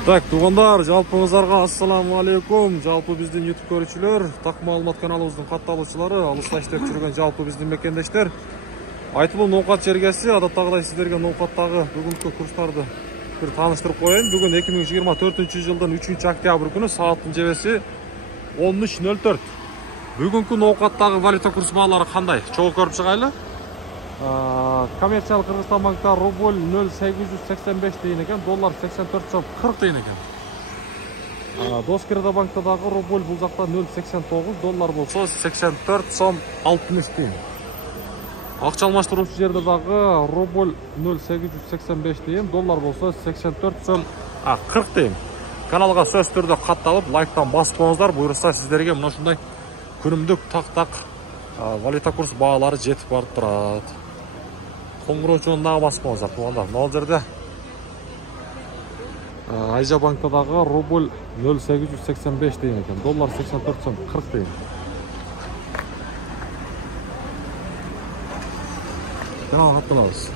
Так, туғандар, жалпыңыздарга ассаламу алейкум. Жалпы биздин YouTube көрүүчүлөр, так маалымат каналыбыздын катталуучулары, алыста иштеп жүргөн жалпы биздин мекендештер. Айтылуу ноокат жергеси, адаттагыдай сиздерге ноокаттагы бүгүнкү курстарды бир тааныштырып коеюн. Бүгүн 2024-жылдын 3-октябрь күнү сааттын жебеси 13:04. Бүгүнкү ноокаттагы валюта курс баалары кандай? Чогуу көрүп чыгайлы. Коммерциялык Кыргызстан банкта рубль 0,885 дейін екен, доллар 84,40 дейін екен. Доскерда банкта дағы рубль бұл жақта 0,89, доллар болса 84,60 дейін. Ақша алмаштырушы жерде дағы рубль 0,885 дейін, доллар болса 84,40 дейін. Каналға сөз түрді қатталып, лайктан басып қойыңыздар, бұйырса сіздерге мына шындай күнімдік тақ-тақ валюта курс бағалары жетіп барып тұрады. Қоңыраучуындағы басып қойыңыздар, туғандар. Мынау жерде Айжа банктадағы рубль 0,885 дейін екен, доллар 84,40 дейін. Канал қатталабыз.